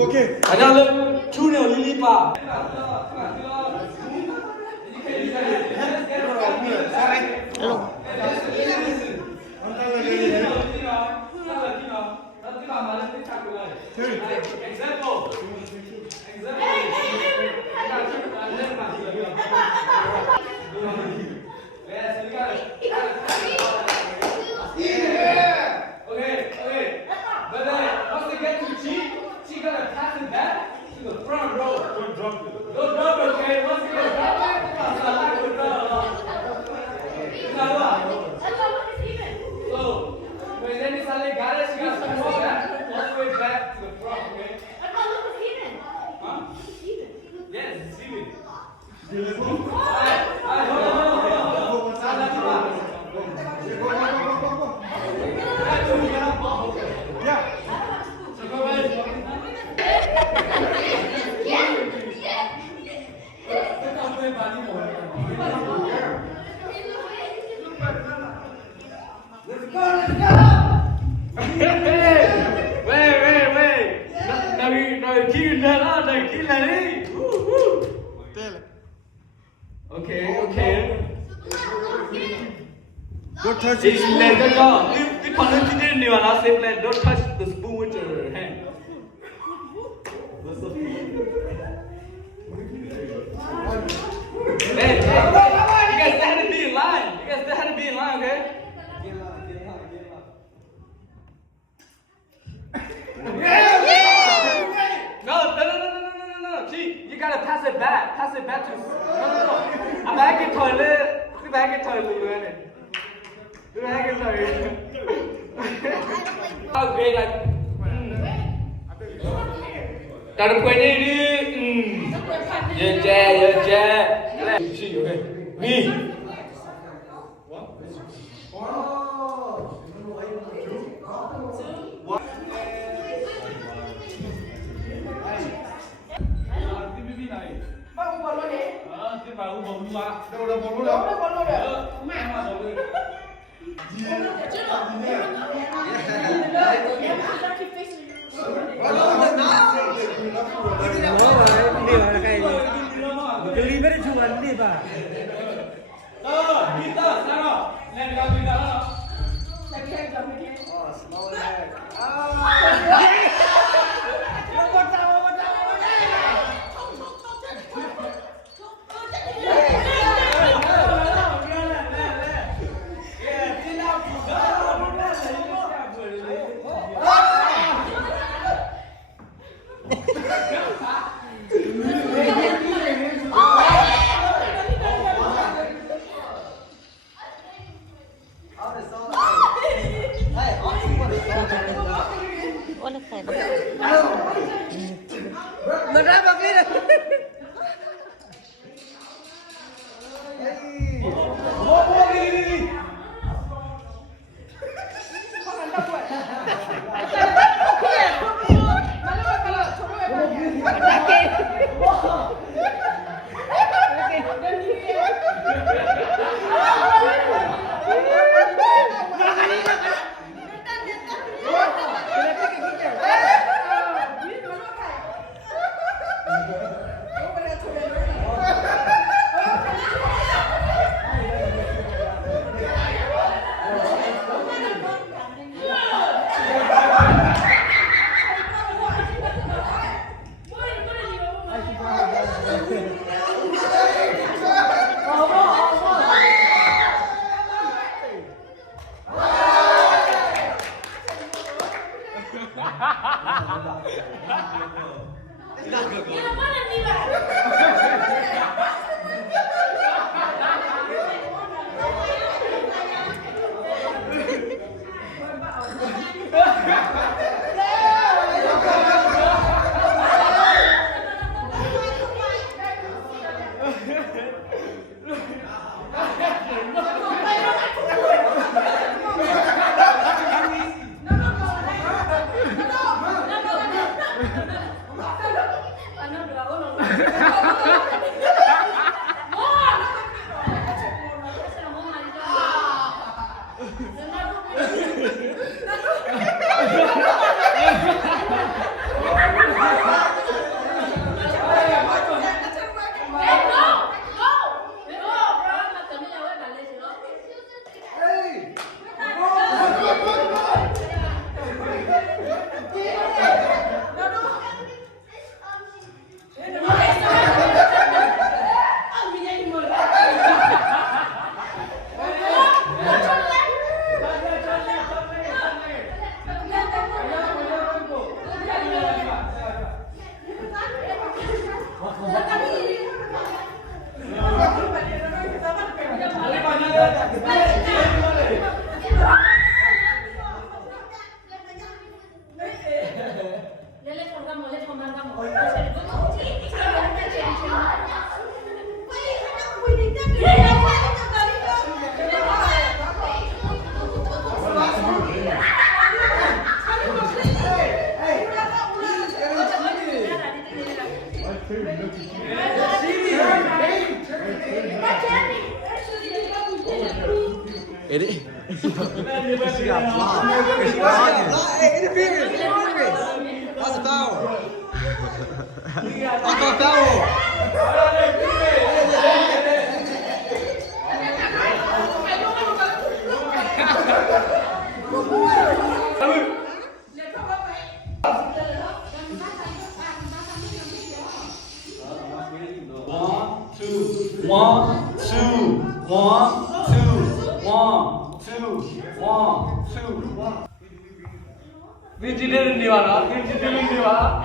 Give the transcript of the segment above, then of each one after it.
Okay. Ada lu cuna lili pa. Okay. Don't touch It's it. leather dog. This partner didn't know last step. Don't touch the spoon with your hand. Hey, you guys had to be in line. Okay? No. See, you gotta pass it back. To. No. I'm back in toilet. Okay, like. Taruh kue ni di. Ya je. See, okay. Me. Delivery cuma ni pak. Kita sana. Lain kali kita. It she got blocked. She blocked. Hey, interference. That's a foul. That's a foul. One, two, one, two, one, two, one, two. Vegetarian diwana, vegetarian diwana.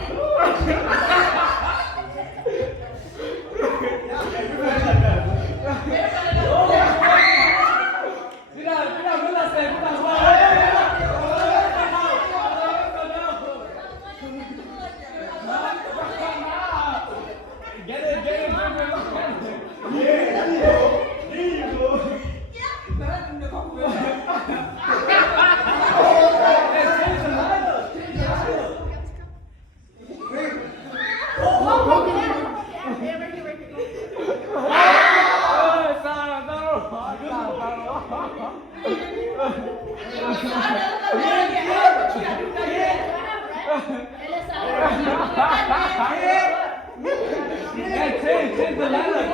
Change the ladder,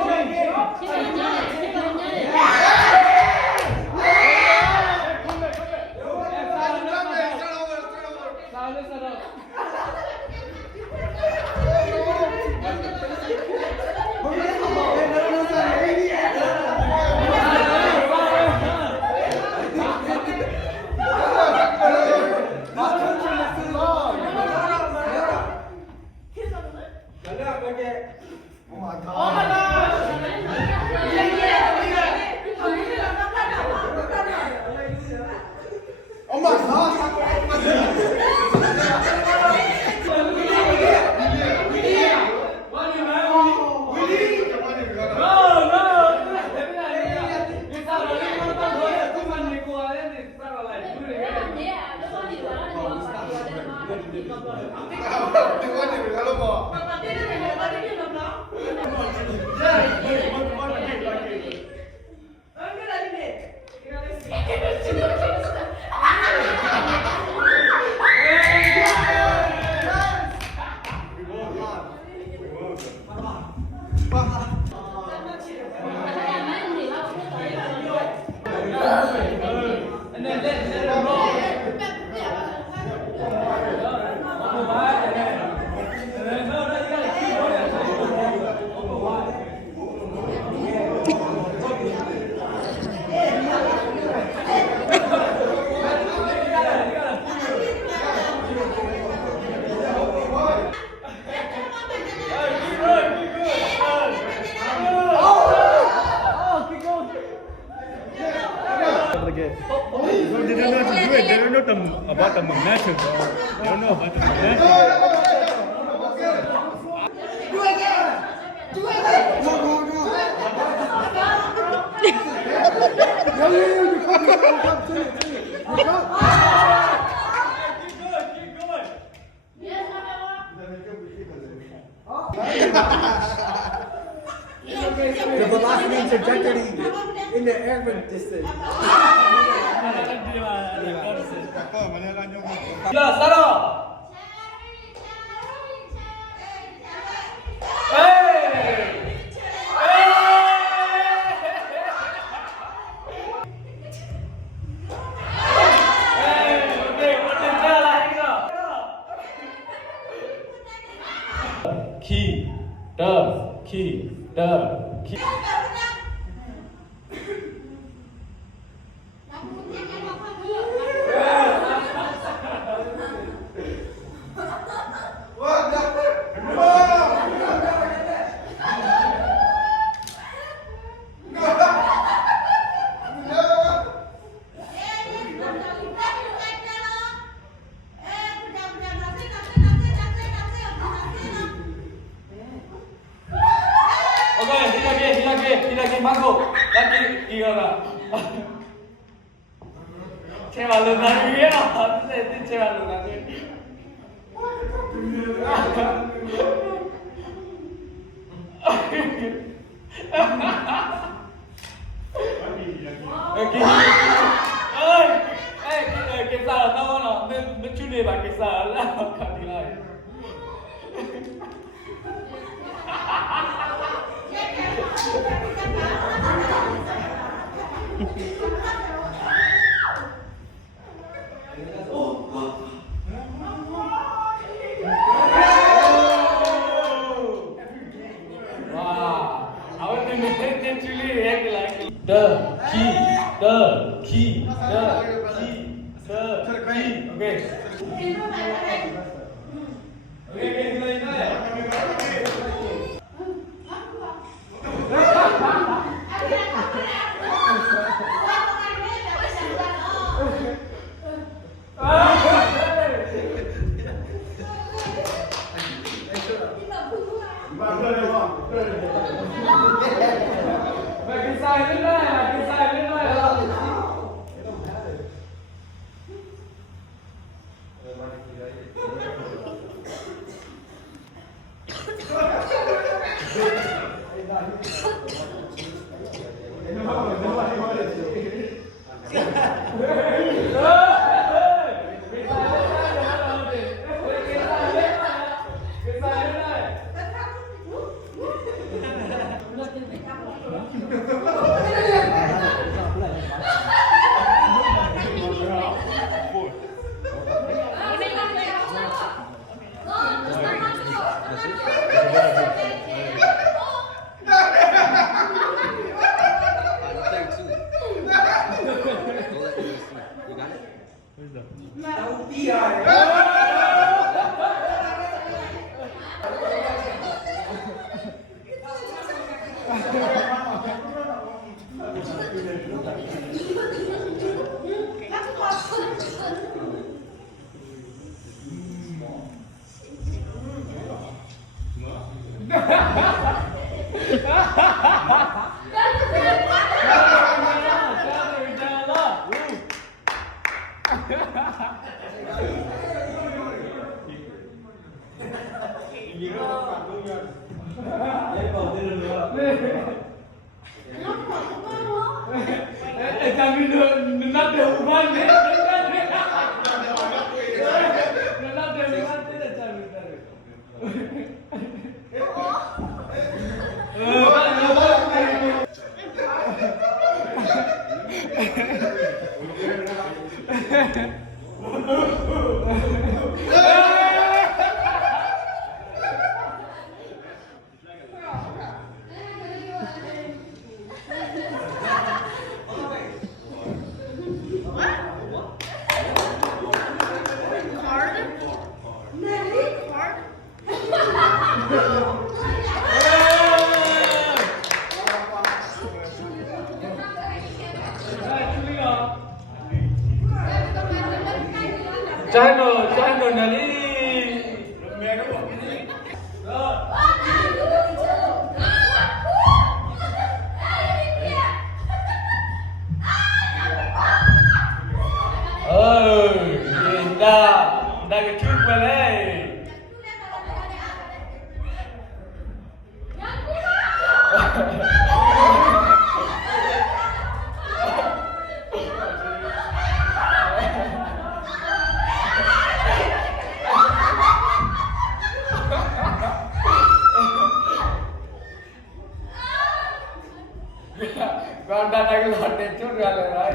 They don't know how to do it. They don't know about the momentum. They don't know about the momentum. The velocity and trajectory in the air distance. 야, 살아! 에이! 키. Hilagi, mango. Lagi, gimana? Cewek lu nangis ya? Itu cewek lu nangis. Cái sao là tao nó chú đi bằng cái sao là cả đi lại. Wow, I was actually like the key. Okay. Cái sai lên đây, cái sai lên đây. Kami nagdahuman Jangan nali. Dah kecil balai. Con đang đánh lọt đến chút ra rồi đấy.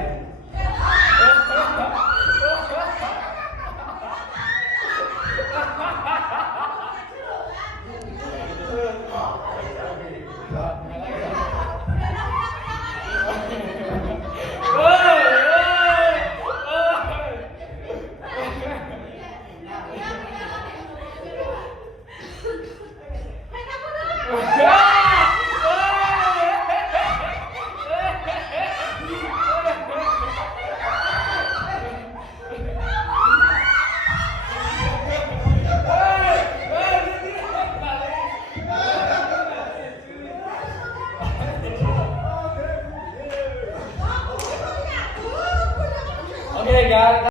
Okay, guys.